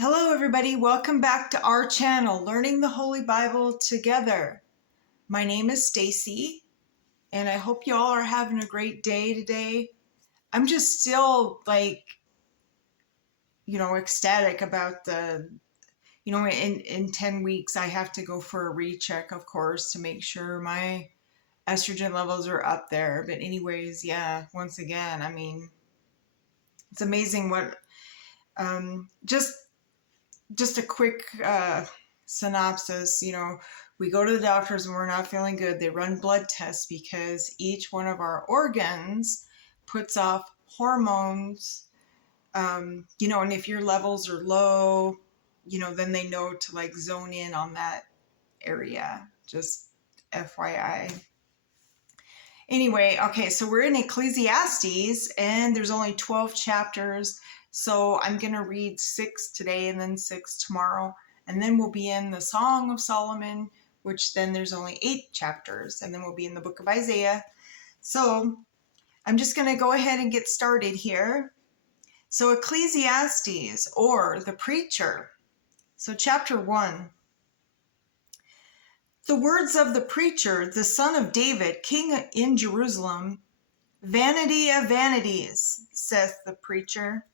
Hello everybody, welcome back to our channel, Learning the Holy Bible Together. My name is Stacy, and I hope you all are having a great day today. I'm just still ecstatic about in 10 weeks I have to go for a recheck, of course, to make sure my estrogen levels are up there. But anyways, yeah, once again, it's amazing what, just a quick synopsis. We go to the doctors and we're not feeling good. They run blood tests because each one of our organs puts off hormones, and if your levels are low, then they know to zone in on that area. Just FYI. Anyway, okay, so we're in Ecclesiastes and there's only 12 chapters. So I'm going to read 6 today and then 6 tomorrow. And then we'll be in the Song of Solomon, which then there's only 8 chapters. And then we'll be in the book of Isaiah. So I'm just going to go ahead and get started here. So Ecclesiastes, or the preacher. So chapter 1. The words of the preacher, the son of David, king in Jerusalem. Vanity of vanities, saith the preacher.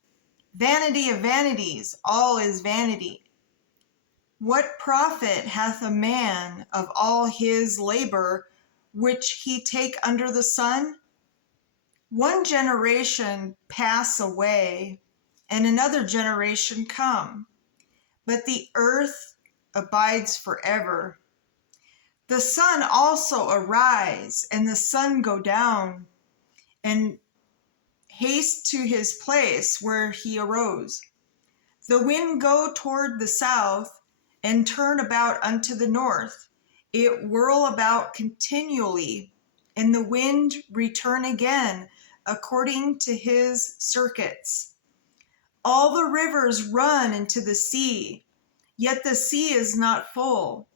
Vanity of vanities, all is vanity. What profit hath a man of all his labor which he take under the sun? One generation pass away, and another generation come, but the earth abides forever. The sun also arise, and the sun go down, and haste to his place where he arose. The wind go toward the south, and turn about unto the north. It whirl about continually, and the wind return again according to his circuits. All the rivers run into the sea, yet the sea is not full.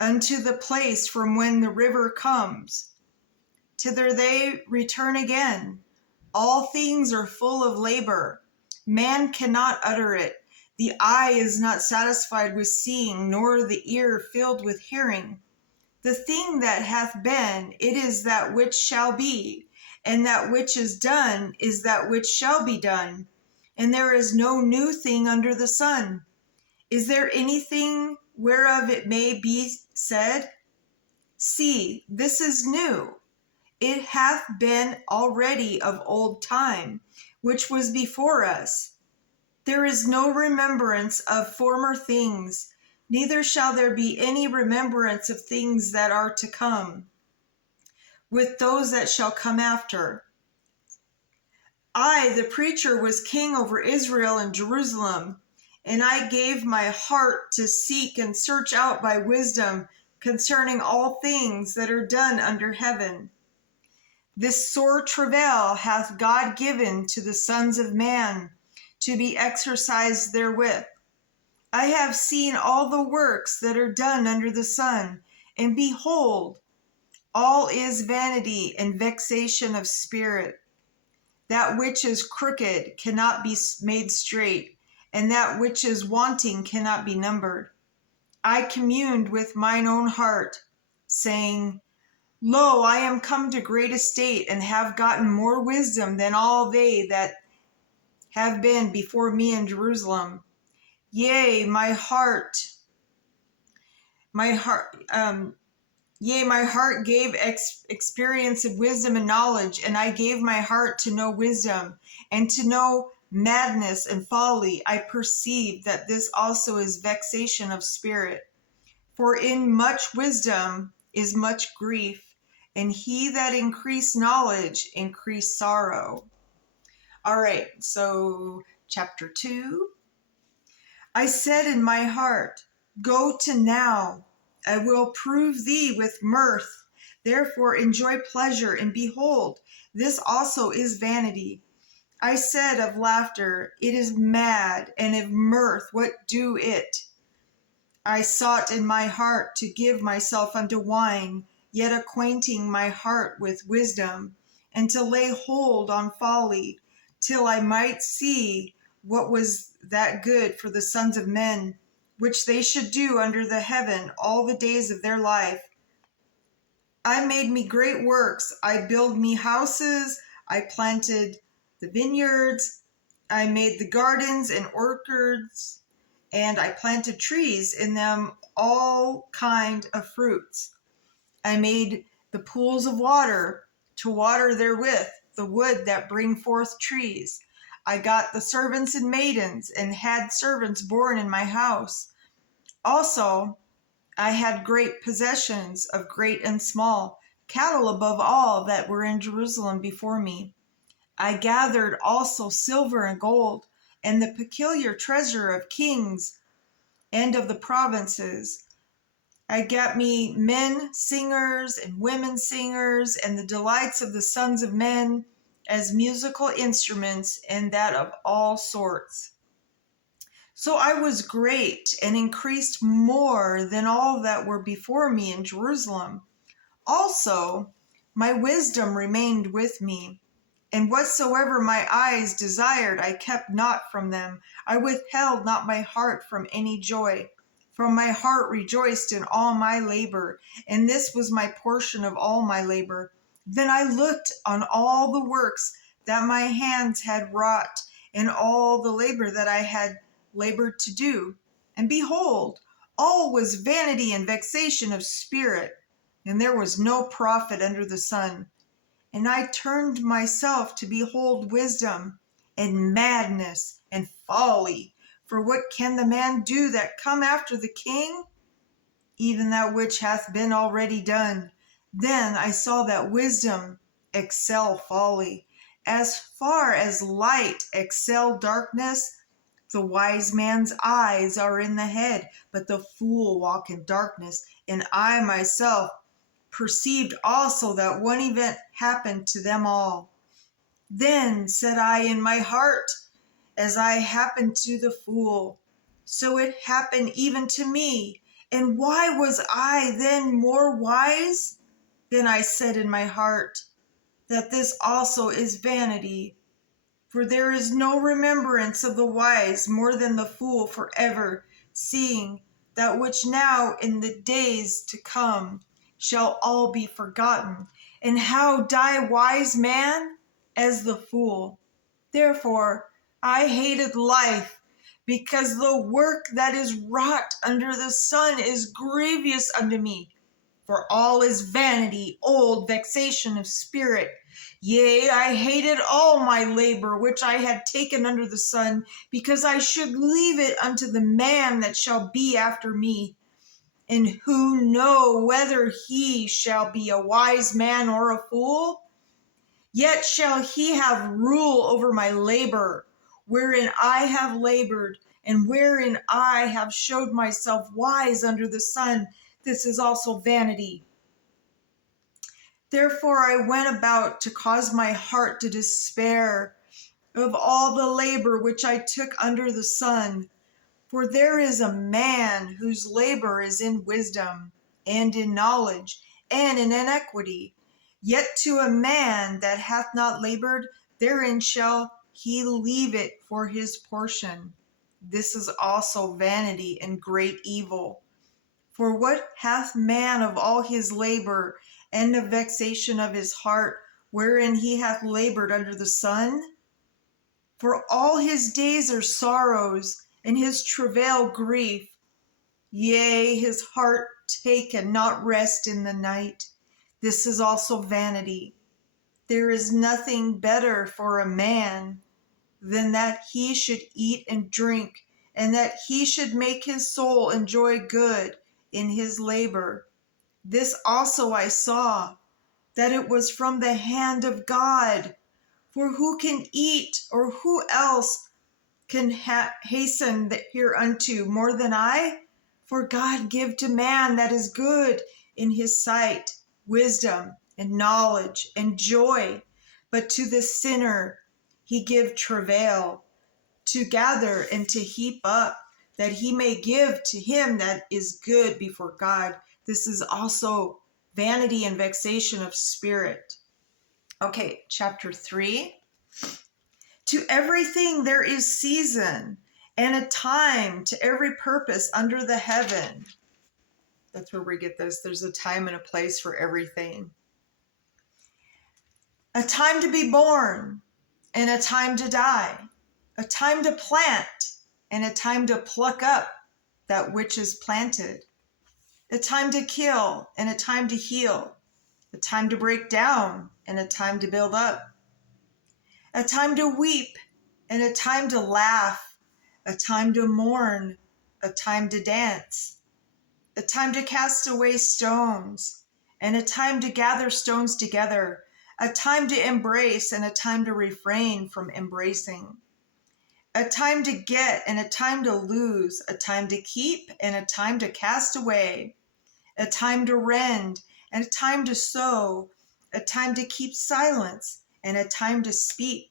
Unto the place from when the river comes, thither they return again. All things are full of labor. Man cannot utter it. The eye is not satisfied with seeing, nor the ear filled with hearing. The thing that hath been, it is that which shall be, and that which is done is that which shall be done. And there is no new thing under the sun. Is there anything whereof it may be said, see, this is new? It hath been already of old time, which was before us. There is no remembrance of former things, neither shall there be any remembrance of things that are to come, with those that shall come after. I, the preacher, was king over Israel and Jerusalem, and I gave my heart to seek and search out by wisdom concerning all things that are done under heaven. This sore travail hath God given to the sons of man, to be exercised therewith. I have seen all the works that are done under the sun, and behold, all is vanity and vexation of spirit. That which is crooked cannot be made straight, and that which is wanting cannot be numbered. I communed with mine own heart, saying, Lo, I am come to great estate, and have gotten more wisdom than all they that have been before me in Jerusalem. Yea, my heart gave experience of wisdom and knowledge, and I gave my heart to know wisdom, and to know madness and folly. I perceive that this also is vexation of spirit. For in much wisdom is much grief, and he that increase knowledge increase sorrow. All right, so chapter 2. I said in my heart, go to now. I will prove thee with mirth. Therefore enjoy pleasure, and behold, this also is vanity. I said of laughter, it is mad, and of mirth, what do it? I sought in my heart to give myself unto wine, yet acquainting my heart with wisdom, and to lay hold on folly, till I might see what was that good for the sons of men, which they should do under the heaven all the days of their life. I made me great works. I built me houses. I planted the vineyards. I made the gardens and orchards, and I planted trees in them all kind of fruits. I made the pools of water to water therewith the wood that bring forth trees. I got the servants and maidens, and had servants born in my house. Also, I had great possessions of great and small, cattle above all that were in Jerusalem before me. I gathered also silver and gold, and the peculiar treasure of kings and of the provinces. I got me men singers and women singers, and the delights of the sons of men as musical instruments, and that of all sorts. So I was great, and increased more than all that were before me in Jerusalem. Also, my wisdom remained with me, and whatsoever my eyes desired I kept not from them. I withheld not my heart from any joy. For my heart rejoiced in all my labor, and this was my portion of all my labor. Then I looked on all the works that my hands had wrought, and all the labor that I had labored to do. And behold, all was vanity and vexation of spirit, and there was no profit under the sun. And I turned myself to behold wisdom, and madness, and folly. For what can the man do that come after the king? Even that which hath been already done. Then I saw that wisdom excel folly, as far as light excel darkness. The wise man's eyes are in the head, but the fool walk in darkness. And I myself perceived also that one event happened to them all. Then said I in my heart, as I happened to the fool, so it happened even to me. And why was I then more wise? Then I said in my heart, that this also is vanity. For there is no remembrance of the wise more than the fool forever, seeing that which now in the days to come shall all be forgotten. And how die wise man? As the fool. Therefore I hated life, because the work that is wrought under the sun is grievous unto me. For all is vanity, old vexation of spirit. Yea, I hated all my labor which I had taken under the sun, because I should leave it unto the man that shall be after me. And who know whether he shall be a wise man or a fool? Yet shall he have rule over my labor, wherein I have labored, and wherein I have showed myself wise under the sun. This is also vanity. Therefore I went about to cause my heart to despair of all the labor which I took under the sun. For there is a man whose labor is in wisdom, and in knowledge, and in equity. Yet to a man that hath not labored, therein shall he leave it for his portion. This is also vanity and great evil. For what hath man of all his labor, and the vexation of his heart, wherein he hath labored under the sun? For all his days are sorrows, and his travail grief. Yea, his heart taketh not rest in the night. This is also vanity. There is nothing better for a man than that he should eat and drink, and that he should make his soul enjoy good in his labor. This also I saw, that it was from the hand of God. For who can eat, or who else can hasten hereunto more than I? For God give to man that is good in his sight, wisdom and knowledge and joy. But to the sinner he give travail, to gather and to heap up, that he may give to him that is good before God. This is also vanity and vexation of spirit. Okay, chapter 3. To everything there is season, and a time to every purpose under the heaven. That's where we get this. There's a time and a place for everything. A time to be born and a time to die. A time to plant and a time to pluck up that which is planted. A time to kill and a time to heal. A time to break down and a time to build up. A time to weep and a time to laugh. A time to mourn, a time to dance. A time to cast away stones and a time to gather stones together. A time to embrace and a time to refrain from embracing. A time to get and a time to lose. A time to keep and a time to cast away. A time to rend and a time to sow. A time to keep silence and a time to speak.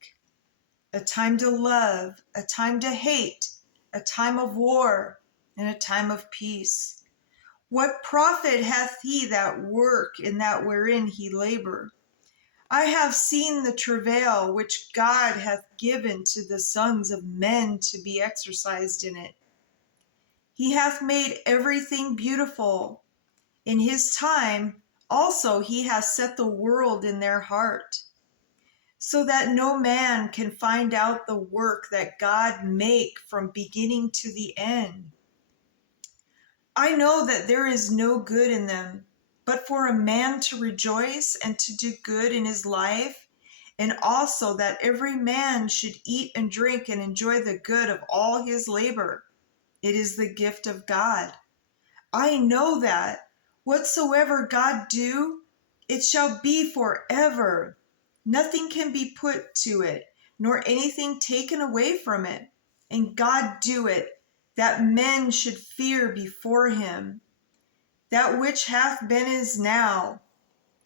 A time to love, a time to hate, a time of war, and a time of peace. What profit hath he that work in that wherein he labor? I have seen the travail which God hath given to the sons of men to be exercised in it. He hath made everything beautiful. In his time also he hath set the world in their heart, so that no man can find out the work that God make from beginning to the end. I know that there is no good in them, but for a man to rejoice and to do good in his life, and also that every man should eat and drink and enjoy the good of all his labor. It is the gift of God. I know that whatsoever God do, it shall be forever. Nothing can be put to it, nor anything taken away from it. And God do it, that men should fear before him. That which hath been is now,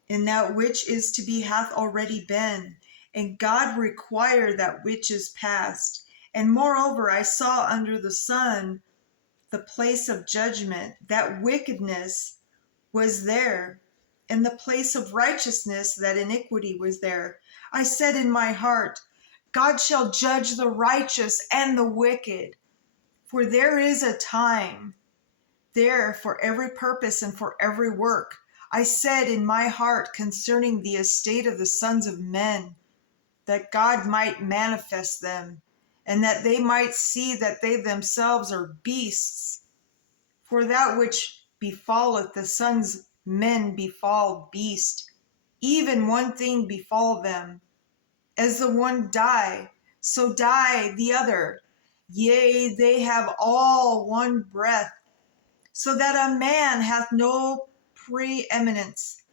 and that which is to be hath already been. And God require that which is past. And moreover, I saw under the sun the place of judgment, that wickedness was there, and the place of righteousness, that iniquity was there. I said in my heart, God shall judge the righteous and the wicked, for there is a time there for every purpose and for every work. I said in my heart concerning the estate of the sons of men, that God might manifest them, and that they might see that they themselves are beasts. For that which befalleth the sons men befall beast, even one thing befall them. As the one die, so die the other. Yea, they have all one breath, so that a man hath no preeminence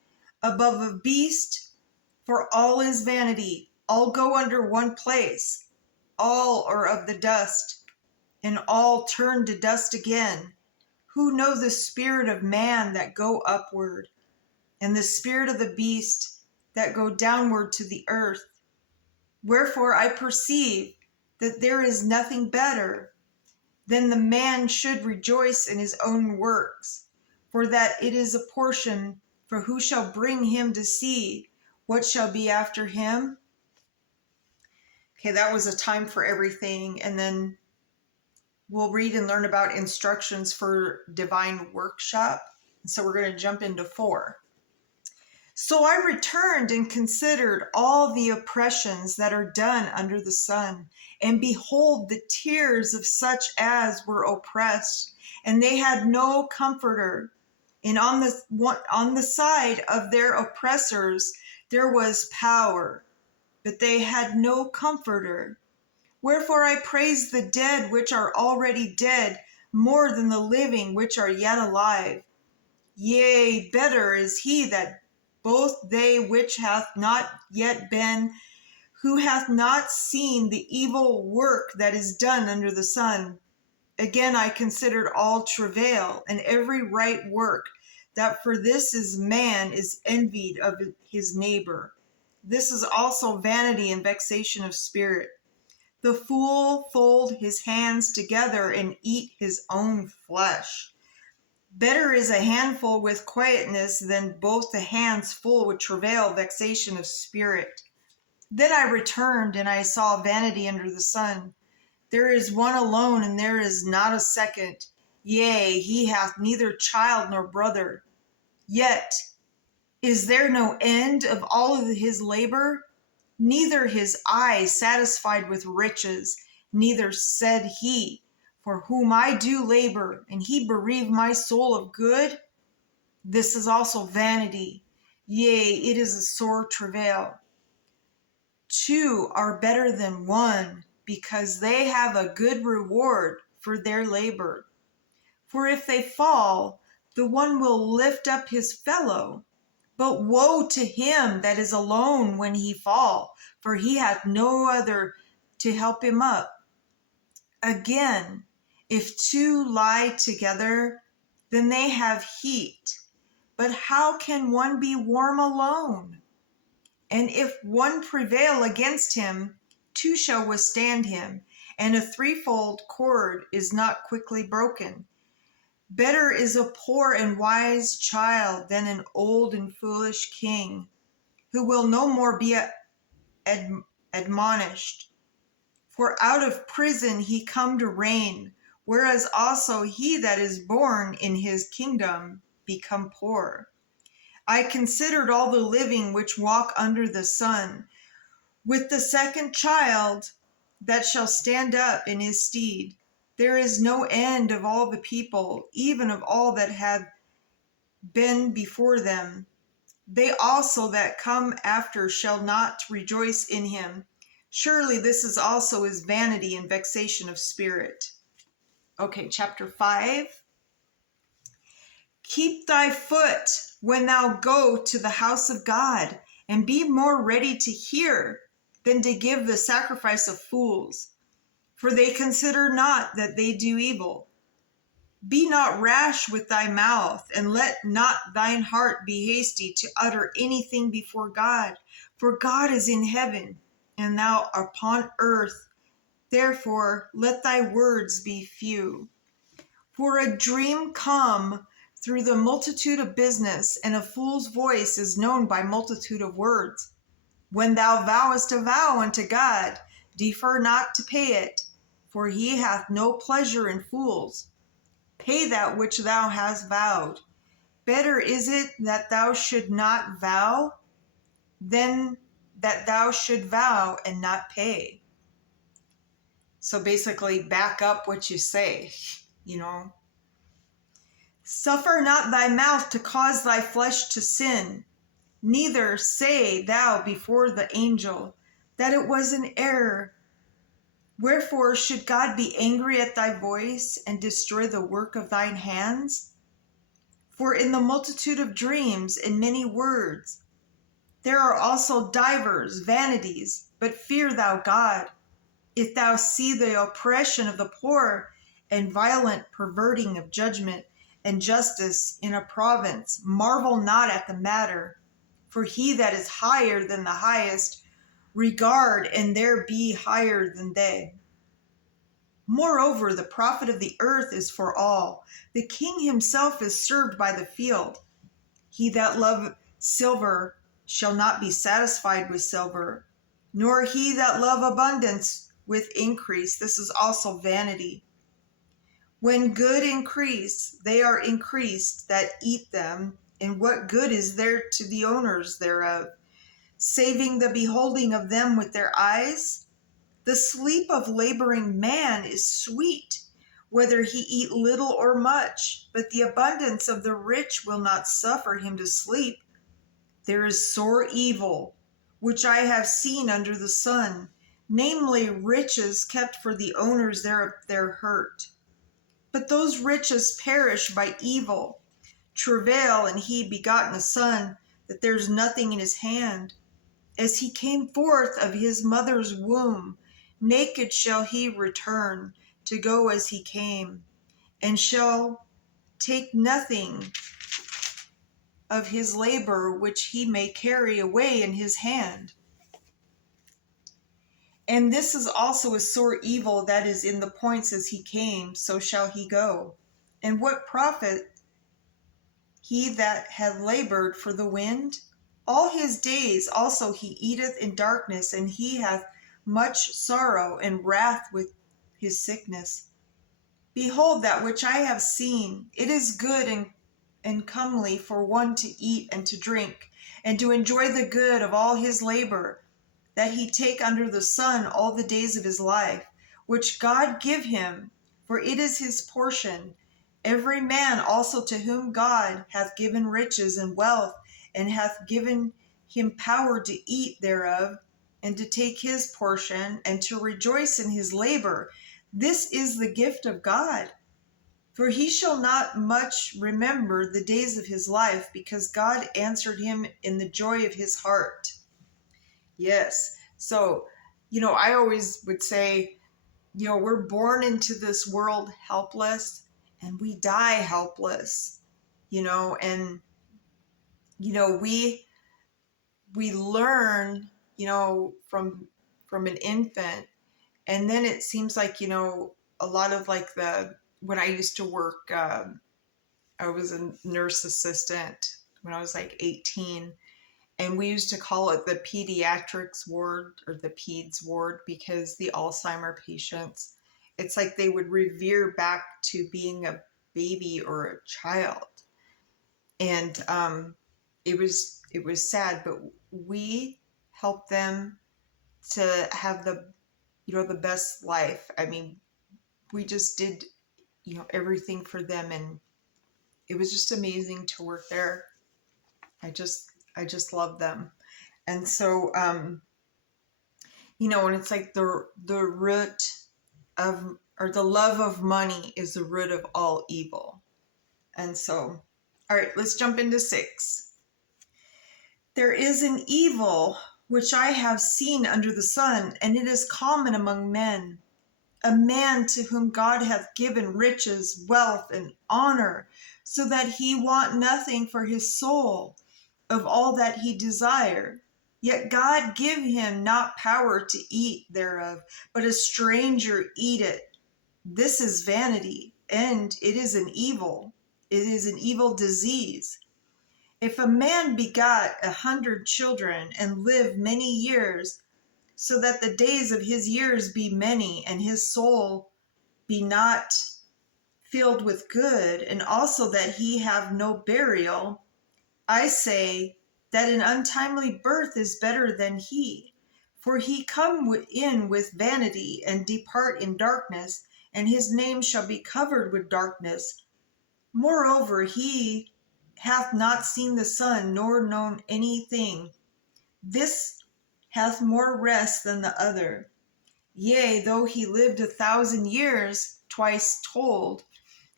above a beast, for all is vanity. All go under one place, all are of the dust, and all turn to dust again. Who know the spirit of man that go upward, and the spirit of the beast that go downward to the earth. Wherefore I perceive that there is nothing better than the man should rejoice in his own works, for that it is a portion for who shall bring him to see what shall be after him. Okay, that was a time for everything, and then we'll read and learn about instructions for divine workshop. So we're going to jump into 4. So I returned and considered all the oppressions that are done under the sun, and behold, the tears of such as were oppressed, and they had no comforter. And on the side of their oppressors there was power, but they had no comforter. Wherefore I praise the dead which are already dead more than the living which are yet alive. Yea, better is he that both they which hath not yet been, who hath not seen the evil work that is done under the sun. Again I considered all travail and every right work, that for this is man is envied of his neighbor. This is also vanity and vexation of spirit. The fool fold his hands together and eat his own flesh. Better is a handful with quietness than both the hands full with travail, vexation of spirit. Then I returned, and I saw vanity under the sun. There is one alone, and there is not a second. Yea, he hath neither child nor brother. Yet is there no end of all of his labor? Neither his eye satisfied with riches, neither said he, for whom I do labor, and he bereave my soul of good. This is also vanity. Yea, it is a sore travail. Two are better than one, because they have a good reward for their labor. For if they fall, the one will lift up his fellow. But woe to him that is alone when he fall, for he hath no other to help him up. Again, if two lie together, then they have heat. But how can one be warm alone? And if one prevail against him, two shall withstand him, and a threefold cord is not quickly broken. Better is a poor and wise child than an old and foolish king, who will no more be admonished. For out of prison he come to reign, whereas also he that is born in his kingdom become poor. I considered all the living which walk under the sun, with the second child that shall stand up in his stead. There is no end of all the people, even of all that have been before them. They also that come after shall not rejoice in him. Surely this is also his vanity and vexation of spirit. Okay, chapter 5. Keep thy foot when thou go to the house of God, and be more ready to hear than to give the sacrifice of fools, for they consider not that they do evil. Be not rash with thy mouth, and let not thine heart be hasty to utter anything before God, for God is in heaven, and thou upon earth. Therefore let thy words be few. For a dream come through the multitude of business, and a fool's voice is known by multitude of words. When thou vowest a vow unto God, defer not to pay it, for he hath no pleasure in fools. Pay that which thou hast vowed. Better is it that thou should not vow than that thou should vow and not pay. So basically, back up what you say, Suffer not thy mouth to cause thy flesh to sin. Neither say thou before the angel that it was an error. Wherefore should God be angry at thy voice and destroy the work of thine hands? For in the multitude of dreams and many words there are also divers vanities, but fear thou God. If thou see the oppression of the poor and violent perverting of judgment and justice in a province, marvel not at the matter. For he that is higher than the highest regard, and there be higher than they. Moreover, the profit of the earth is for all. The king himself is served by the field. He that loveth silver shall not be satisfied with silver, nor he that love abundance with increase. This is also vanity. When good increase, they are increased that eat them, and what good is there to the owners thereof, saving the beholding of them with their eyes? The sleep of laboring man is sweet, whether he eat little or much, but the abundance of the rich will not suffer him to sleep. There is sore evil, which I have seen under the sun, namely riches kept for the owners thereof their hurt. But those riches perish by evil. Travail, and he begotten a son, that there's nothing in his hand. As he came forth of his mother's womb, naked shall he return, to go as he came, and shall take nothing of his labor which he may carry away in his hand. And this is also a sore evil that is in the points as he came, so shall he go. And what profit he that hath labored for the wind? All his days also he eateth in darkness, and he hath much sorrow and wrath with his sickness. Behold, that which I have seen, it is good and comely for one to eat and to drink, and to enjoy the good of all his labor, that he take under the sun all the days of his life, which God give him, for it is his portion. Every man also to whom God hath given riches and wealth, and hath given him power to eat thereof, and to take his portion, and to rejoice in his labor. This is the gift of God. For he shall not much remember the days of his life, because God answered him in the joy of his heart. Yes. So, I always would say, we're born into this world helpless and we die helpless, and, we learn, from an infant. And then it seems like, a lot of like when I used to work, I was a nurse assistant when I was like 18. And we used to call it the pediatrics ward or the peds ward, because the Alzheimer patients, it's like they would revere back to being a baby or a child. And it was sad, but we helped them to have the best life. I mean, we just did, everything for them, and it was just amazing to work there. I just love them. And so, and it's like the root of, or the love of money is the root of all evil. And so, all right, let's jump into 6. There is an evil which I have seen under the sun, and it is common among men, a man to whom God hath given riches, wealth, and honor, so that he want nothing for his soul of all that he desire. Yet God give him not power to eat thereof, but a stranger eat it. This is vanity, and it is an evil. It is an evil disease. If a man begot 100 children, and live many years, so that the days of his years be many, and his soul be not filled with good, and also that he have no burial, I say that an untimely birth is better than he. For he come in with vanity, and depart in darkness, and his name shall be covered with darkness. Moreover, he hath not seen the sun, nor known anything. This hath more rest than the other. Yea, though he lived 1,000 years, twice told,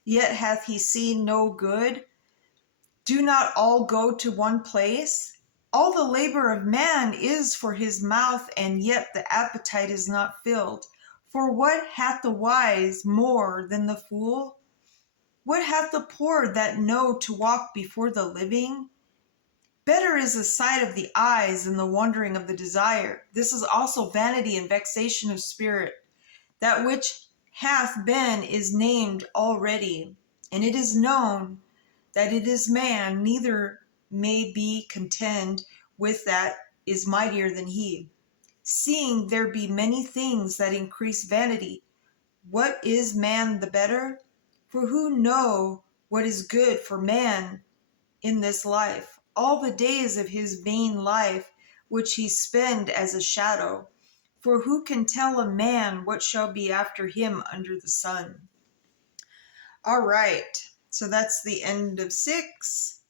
yet hath he seen no good. Do not all go to one place? All the labor of man is for his mouth, and yet the appetite is not filled. For what hath the wise more than the fool? What hath the poor that know to walk before the living? Better is the sight of the eyes than the wandering of the desire. This is also vanity and vexation of spirit. That which hath been is named already, and it is known that it is man, neither may be contend with that is mightier than he. Seeing there be many things that increase vanity, what is man the better? For who know what is good for man in this life? All the days of his vain life, which he spend as a shadow. For who can tell a man what shall be after him under the sun? All right, so that's the end of 6.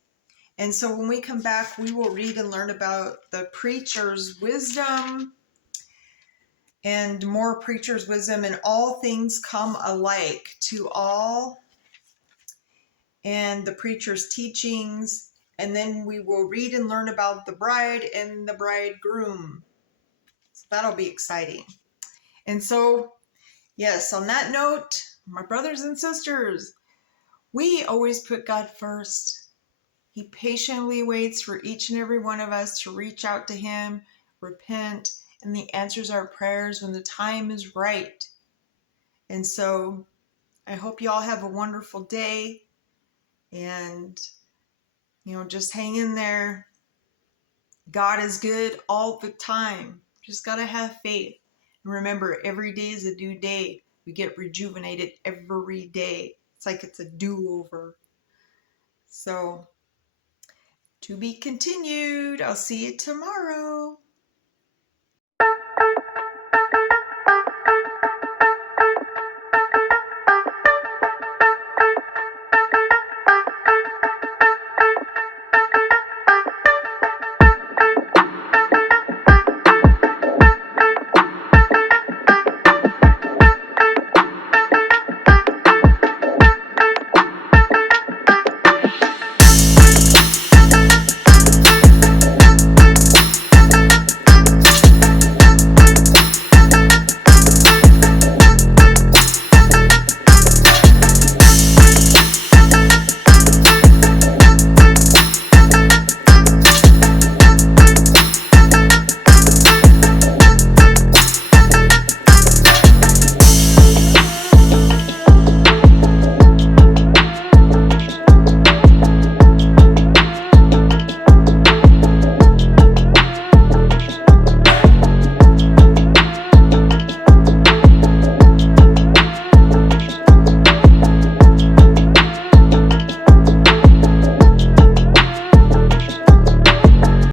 And so when we come back, we will read and learn about the preacher's wisdom and more preacher's wisdom, and all things come alike to all, and the preacher's teachings. And then we will read and learn about the bride and the bridegroom. So that'll be exciting. And so, yes, on that note, my brothers and sisters, we always put God first. He patiently waits for each and every one of us to reach out to him, repent, and he answers our prayers when the time is right. And so I hope you all have a wonderful day, and, just hang in there. God is good all the time. Just got to have faith. And remember, every day is a new day. We get rejuvenated every day. It's like it's a do-over. So, to be continued. I'll see you tomorrow.